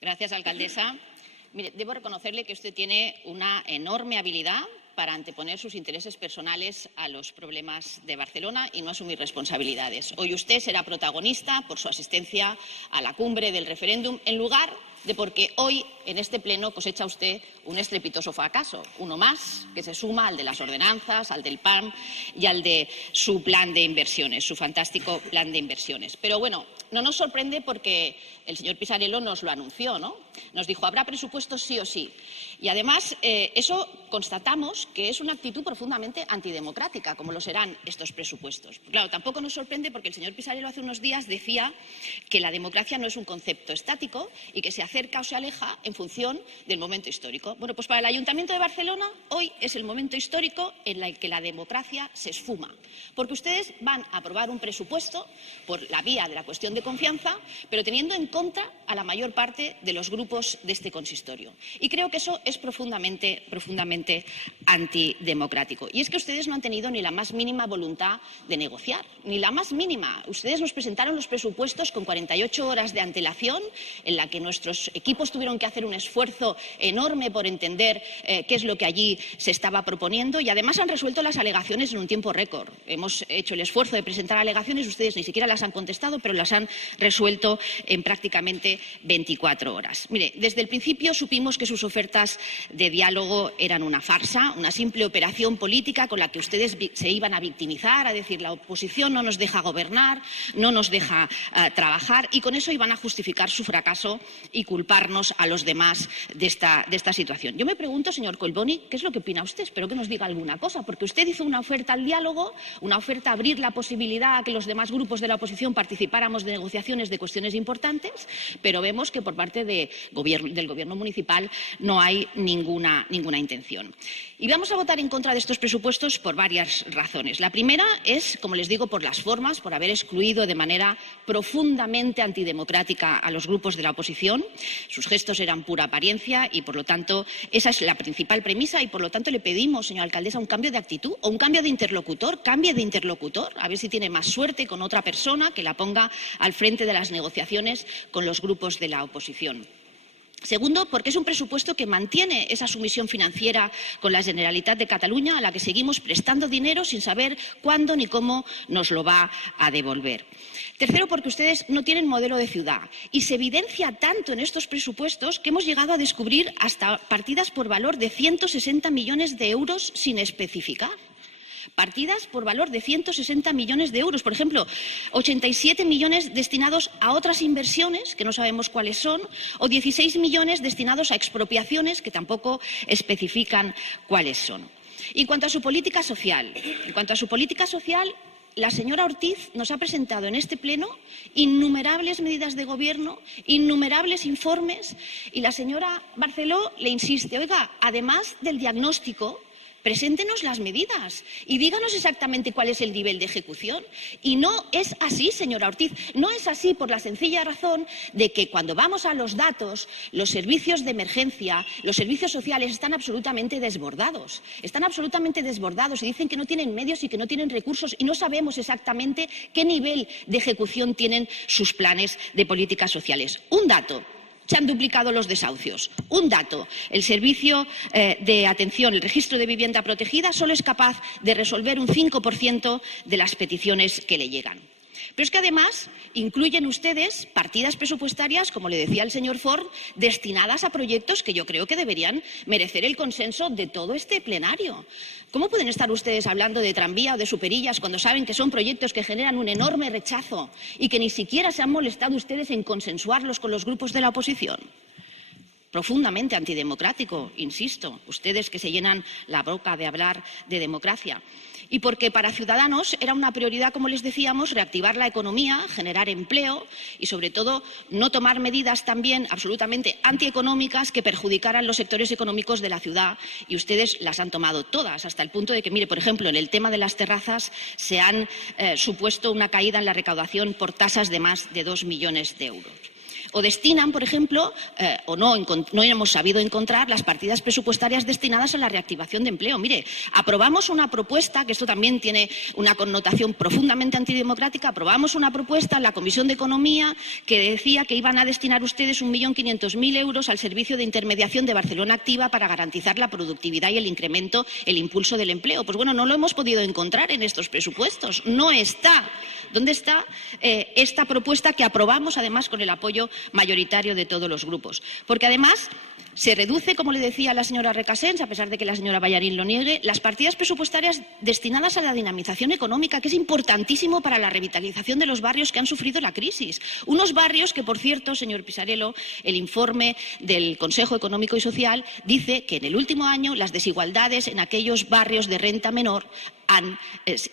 Gracias, alcaldesa. Mire, debo reconocerle que usted tiene una enorme habilidad para anteponer sus intereses personales a los problemas de Barcelona y no asumir responsabilidades. Hoy usted será protagonista por su asistencia a la cumbre del referéndum, en lugar de porque hoy en este pleno cosecha usted un estrepitoso fracaso, uno más que se suma al de las ordenanzas, al del PAM y al de su plan de inversiones, su fantástico plan de inversiones. Pero bueno, no nos sorprende porque el señor Pisarello nos lo anunció, ¿no? Nos dijo, habrá presupuestos sí o sí. Y además, eso constatamos que es una actitud profundamente antidemocrática, como lo serán estos presupuestos. Claro, tampoco nos sorprende porque el señor Pisarello hace unos días decía que la democracia no es un concepto estático y que se acerca o se aleja en función del momento histórico. Bueno, pues para el Ayuntamiento de Barcelona hoy es el momento histórico en el que la democracia se esfuma, porque ustedes van a aprobar un presupuesto por la vía de la cuestión de confianza, pero teniendo en contra a la mayor parte de los grupos de este consistorio. Y creo que eso es profundamente antidemocrático. Y es que ustedes no han tenido ni la más mínima voluntad de negociar, ni la más mínima. Ustedes nos presentaron los presupuestos con 48 horas de antelación, en la que nuestros equipos tuvieron que hacer un esfuerzo enorme por entender qué es lo que allí se estaba proponiendo, y además han resuelto las alegaciones en un tiempo récord. Hemos hecho el esfuerzo de presentar alegaciones, ustedes ni siquiera las han contestado, pero las han resuelto en prácticamente 24 horas. Mire, desde el principio supimos que sus ofertas de diálogo eran una farsa, una simple operación política con la que ustedes se iban a victimizar, a decir la oposición no nos deja gobernar, no nos deja trabajar, y con eso iban a justificar su fracaso y culparnos a los demás de esta situación. Yo me pregunto, señor Collboni, ¿qué es lo que opina usted? Espero que nos diga alguna cosa, porque usted hizo una oferta al diálogo, una oferta a abrir la posibilidad a que los demás grupos de la oposición participáramos de negociaciones de cuestiones importantes, pero vemos que por parte del Gobierno municipal no hay ninguna intención. Y vamos a votar en contra de estos presupuestos por varias razones. La primera es, como les digo, por las formas, por haber excluido de manera profundamente antidemocrática a los grupos de la oposición. Sus gestos eran pura apariencia y, por lo tanto, esa es la principal premisa y, por lo tanto, le pedimos, señora alcaldesa, un cambio de actitud o un cambio de interlocutor. Cambie de interlocutor, a ver si tiene más suerte con otra persona que la ponga al frente de las negociaciones con los grupos de la oposición. Segundo, porque es un presupuesto que mantiene esa sumisión financiera con la Generalitat de Cataluña, a la que seguimos prestando dinero sin saber cuándo ni cómo nos lo va a devolver. Tercero, porque ustedes no tienen modelo de ciudad y se evidencia tanto en estos presupuestos que hemos llegado a descubrir hasta partidas por valor de 160 millones de euros sin especificar. Partidas por valor de 160 millones de euros. Por ejemplo, 87 millones destinados a otras inversiones, que no sabemos cuáles son, o 16 millones destinados a expropiaciones, que tampoco especifican cuáles son. Y en cuanto a su política social, la señora Ortiz nos ha presentado en este pleno innumerables medidas de gobierno, innumerables informes, y la señora Barceló le insiste, oiga, además del diagnóstico, preséntenos las medidas y díganos exactamente cuál es el nivel de ejecución. Y no es así, señora Ortiz, no es así por la sencilla razón de que cuando vamos a los datos, los servicios de emergencia, los servicios sociales están absolutamente desbordados. Están absolutamente desbordados y dicen que no tienen medios y que no tienen recursos y no sabemos exactamente qué nivel de ejecución tienen sus planes de políticas sociales. Un dato. Se han duplicado los desahucios. Un dato, el servicio de atención, el registro de vivienda protegida, solo es capaz de resolver un 5% de las peticiones que le llegan. Pero es que además incluyen ustedes partidas presupuestarias, como le decía el señor Ford, destinadas a proyectos que yo creo que deberían merecer el consenso de todo este plenario. ¿Cómo pueden estar ustedes hablando de tranvía o de superillas cuando saben que son proyectos que generan un enorme rechazo y que ni siquiera se han molestado ustedes en consensuarlos con los grupos de la oposición? Profundamente antidemocrático, insisto, ustedes que se llenan la boca de hablar de democracia. Y porque para Ciudadanos era una prioridad, como les decíamos, reactivar la economía, generar empleo y, sobre todo, no tomar medidas también absolutamente antieconómicas que perjudicaran los sectores económicos de la ciudad, y ustedes las han tomado todas, hasta el punto de que, mire, por ejemplo, en el tema de las terrazas se han supuesto una caída en la recaudación por tasas de más de 2 millones de euros. O destinan, por ejemplo, o no hemos sabido encontrar las partidas presupuestarias destinadas a la reactivación de empleo. Mire, aprobamos una propuesta, que esto también tiene una connotación profundamente antidemocrática, aprobamos una propuesta en la Comisión de Economía que decía que iban a destinar ustedes 1.500.000 euros al servicio de intermediación de Barcelona Activa para garantizar la productividad y el incremento, el impulso del empleo. Pues bueno, no lo hemos podido encontrar en estos presupuestos, no está. ¿Dónde está esta propuesta que aprobamos, además, con el apoyo mayoritario de todos los grupos? Porque además se reduce, como le decía a la señora Recasens, a pesar de que la señora Ballarín lo niegue, las partidas presupuestarias destinadas a la dinamización económica, que es importantísimo para la revitalización de los barrios que han sufrido la crisis. Unos barrios que, por cierto, señor Pisarello, el informe del Consejo Económico y Social dice que en el último año las desigualdades en aquellos barrios de renta menor han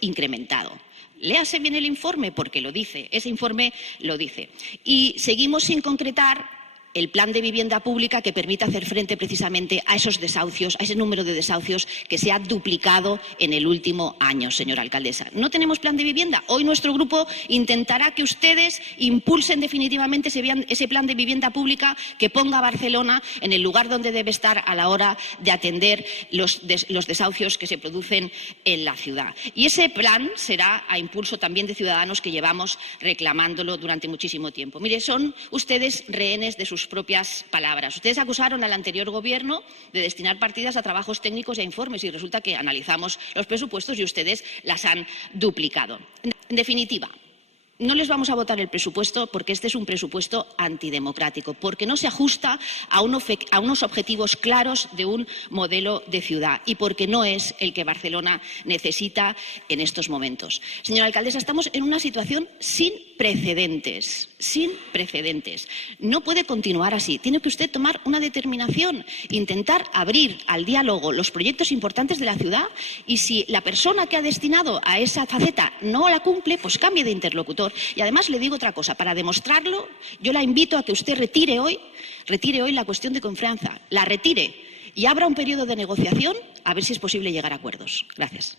incrementado. Léase bien el informe porque lo dice, ese informe lo dice. Y seguimos sin concretar el plan de vivienda pública que permita hacer frente precisamente a esos desahucios, a ese número de desahucios que se ha duplicado en el último año, señora alcaldesa. No tenemos plan de vivienda. Hoy nuestro grupo intentará que ustedes impulsen definitivamente ese plan de vivienda pública que ponga a Barcelona en el lugar donde debe estar a la hora de atender los desahucios que se producen en la ciudad. Y ese plan será a impulso también de Ciudadanos, que llevamos reclamándolo durante muchísimo tiempo. Mire, son ustedes rehenes de sus propias palabras. Ustedes acusaron al anterior Gobierno de destinar partidas a trabajos técnicos y a informes, y resulta que analizamos los presupuestos y ustedes las han duplicado. En definitiva, no les vamos a votar el presupuesto porque este es un presupuesto antidemocrático, porque no se ajusta a unos objetivos claros de un modelo de ciudad y porque no es el que Barcelona necesita en estos momentos. Señora alcaldesa, estamos en una situación sin precedentes, sin precedentes. No puede continuar así. Tiene que usted tomar una determinación, intentar abrir al diálogo los proyectos importantes de la ciudad, y si la persona que ha destinado a esa faceta no la cumple, pues cambie de interlocutor. Y además le digo otra cosa, para demostrarlo, yo la invito a que usted retire hoy la cuestión de confianza, la retire y abra un periodo de negociación a ver si es posible llegar a acuerdos. Gracias.